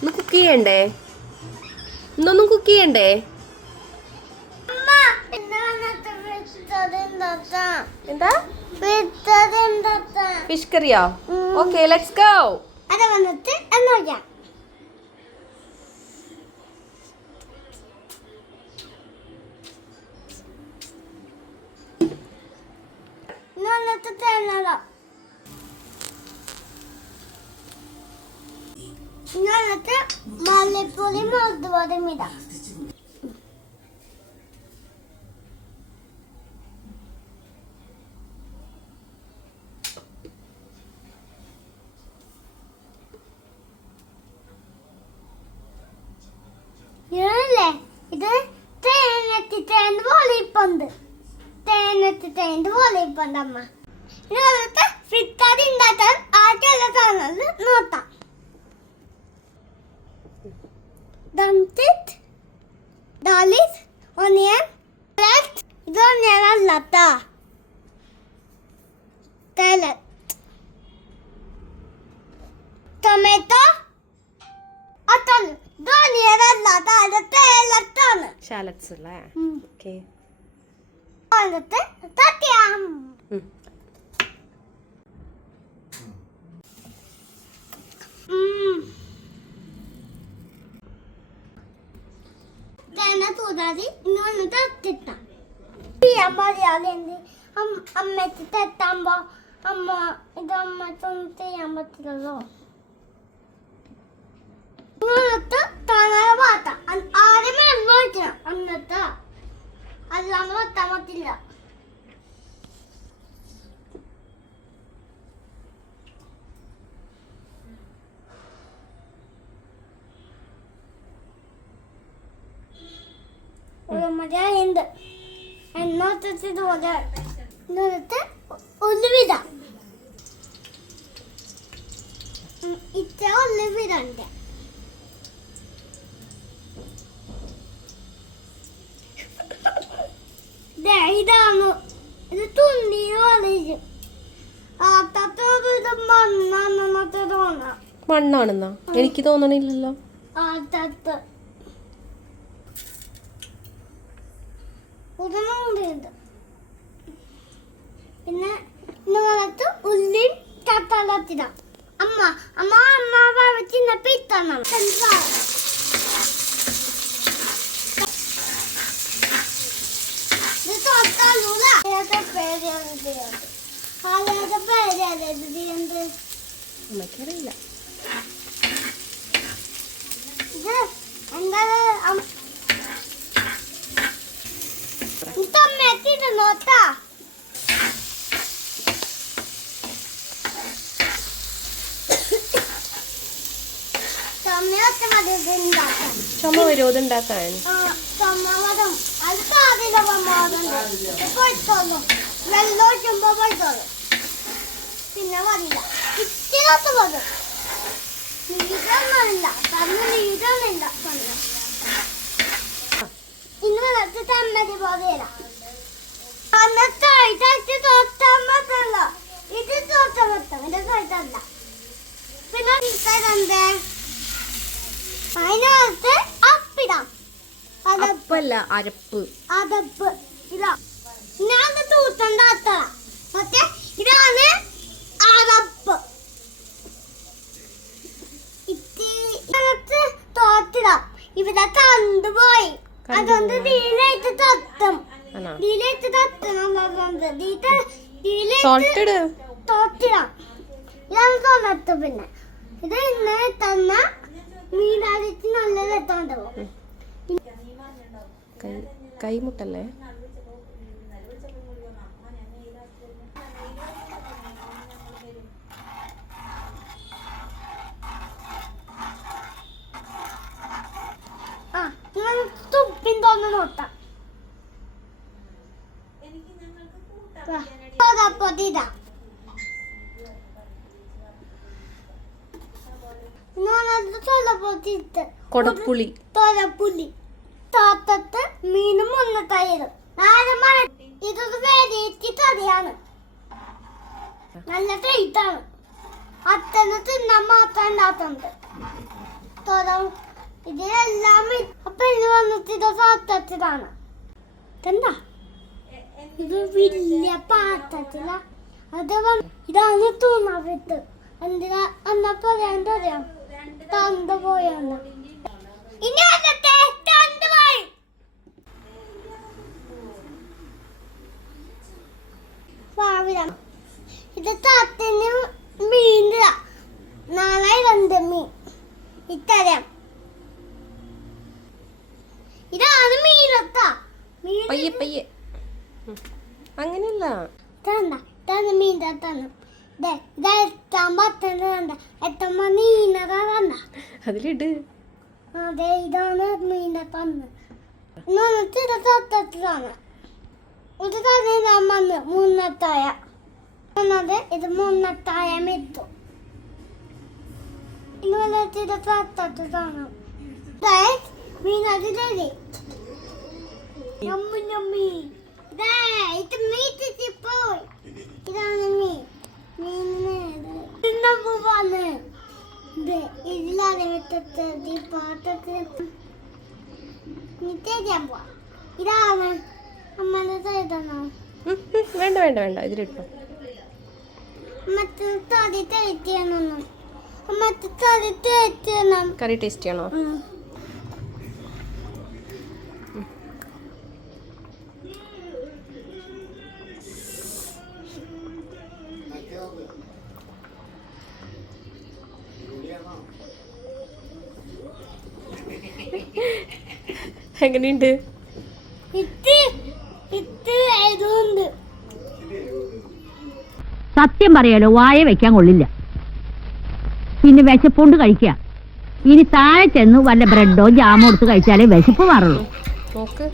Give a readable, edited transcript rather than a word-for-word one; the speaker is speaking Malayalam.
ഒന്ന് കുക്ക് ചെയ്യണ്ടേ? ഇന്നൊന്നും കുക്ക് ചെയ്യണ്ടേ? എന്താ? ഫിഷ് കറിയോ? Okay, let's go. അത് വന്നിട്ട് എന്നോക്കാം. എന്നിട്ട് തേങ്ങ എന്നിട്ട് മല്ലിപ്പൊടി മുളകുപൊടിയും ഇടാം. ഇത് തേങ്ങ പോലെ ഇപ്പുണ്ട്. തേങ്ങ പോലെ ഇപ്പുണ്ട് അമ്മ. ഇനി വന്നിട്ട് ഫ്രിത്താടി ഉണ്ടാക്കാൻ ആദ്യം കാണുന്നത് നോക്കാം. Dalit, onion, carrot, ഇത് onion അല്ല ട്ടാ. carrot, tomato, അതാണ്. ഇത് onion അല്ല ട്ടാ, ഇത് carrot ആണ്. ഷാലറ്റ്സ് അല്ലേ? ഓക്കെ. എന്നിട്ട് തട്ടിയാം. തൂതാതി ഇന്ന് വന്നിട്ട് അത്തിട്ടാം. അമ്മക്ക് തെറ്റാകുമ്പോ അമ്മ ഇത് അമ്മക്കൊന്നും ചെയ്യാൻ പറ്റില്ലല്ലോ. എന്നിട്ട് തണല പാത്ത ആദ്യം വെള്ളം ഒഴിക്കണം. എന്നിട്ട് അല്ലാണ്ട് വെട്ടാൻ പറ്റില്ല. മതിയായിണ്ട്. എന്നിട്ട് ഉലുവിട ഇത്ര ഉലുവിടണ്ട്. ഇതാണ് ഇത് തുന്നി കളിക്കും. ഇത് മണ്ണാണെന്നൊക്കെ തോന്നാം. മണ്ണാണെന്നാ എനിക്ക് തോന്നണില്ലല്ലോ. പിന്നെ നിങ്ങളത്ത് ഉള്ളിയും തട്ടാളത്തിടാം. അമ്മ അമ്മ അമ്മ ചിന്ന പിത്തണം. എനിക്കറിയില്ല. എന്താ നോട്ടാ ചുമ വരുമോ ഇതുണ്ടാക്കാൻ? പിന്നെ മതില്ല ഇത്തിനകത്ത് മതി. നീരൊന്നുമില്ല നീരൊന്നുമില്ല. ഇന്ന് വന്നിട്ട് തമ്മതി പോലെയല്ല. ഇത് തോട്ടം ഇത് തോട്ടല്ല. പിന്നെ അതിനകത്ത് അപ്പിടാം. അപ്പല്ല, അരപ്പ്. അതപ്പ് ഇതാ. ഞാൻ തൂത്തണ്ടാത്ത മറ്റേ ഇതാണ് അരപ്പ്. ഇതിനകത്ത് തോത്തിടാം. ഇവിടെ കണ്ടുപോയി. അതുകൊണ്ട് നീലായിട്ട് തത്തും. നീലായിട്ട് തത്തണം. തോത്തിടാം. ഇതാണ് തോന്നത്ത്. പിന്നെ ഇത് ഇന്ന് തന്ന മീനാടിച്ച് നല്ലത് എത്താണ്ടാവും. കൈമുട്ടല്ലേ? തുപ്പിൻ തോന്നു നോട്ടാം. കൊടപ്പുളി, തൊലപ്പുളി, താത്തത്ത് മീനും മുന്നത്തായിരുന്നു. ഇതൊരു വെറൈറ്റി കറിയാണ്. നല്ല ടേസ്റ്റാണ്. അത്തന്നെ തിന്നാൻ മാത്രം ഉണ്ടാക്കുന്നുണ്ട്. പാത്തോളം ഇതിലെല്ലാം അപ്പൊ ഇത് വന്നിട്ട് ഇത് പാത്രത്തിലാണ്. ഇതെന്താ ഇത് വലിയ പാത്രത്തില. അത് ഇതാണ് തൂണവിത്ത്. എന്തിനാ എന്നാ പറയാൻ പറയാം തന്ത പോയെന്ന്. ഇനി വന്നിട്ട് തന്ത പോയി. പാവിടം ഇത് താത്തിന് മീനില്ല. നാളെ 2 മീൻ ഇത്തരം. ഇതാണ് മീനത്താ. പയ്യെ പയ്യെ അങ്ങനെയല്ല. ഇതാണ് മീൻ്റെ തന്നെ. ഇതെത്താൻ പറ്റുന്നതണ്ട. എത്തുമ്പോ നീനതാണ്ട. അതിലിട്. അതെ ഇതാണ് മീൻ്റെ തന്നെ. എന്നിട്ട് ഇത് തൊട്ടത്തിലാണ്. ഇത് തന്നെ ഞാൻ വന്ന് 3ത്തായ ഇത് 3ത്തായ മെത്തു. ഇനി വന്നിട്ട് ഇത് തൊട്ടത്തിലാണ്. മീനതിലേ ഞമ്മി ഞമ്മി. ഇത് മീറ്റ് പോയി. ഇതാണ് മീൻ. മീനിന് പോവാന്ന്. ഇതിലാണ് വിട്ടിട്ട് ഈ പാത്രത്തിൽ തേക്കാൻ പോവാ. ഇതാണ് അമ്മ തേതണോ? വേണ്ട വേണ്ട വേണ്ട ഇതിലിട്ടോ. മറ്റേ തടി തേറ്റിയാണോ? മറ്റേ തടി തേറ്റിയാണോ? കറി ടേസ്റ്റ് ചെയ്യണോ? എങ്ങനെയുണ്ട്? സത്യം പറയാലോ, വായ വെക്കാൻ കൊള്ളില്ല. പിന്നെ വിശപ്പുണ്ട് കഴിക്കുക. ഇനി താഴെ ചെന്ന് വല്ല ബ്രെഡോ ജാമോ എടുത്ത് കഴിച്ചാലേ വിശപ്പ് മാറുള്ളൂ. നോക്ക്.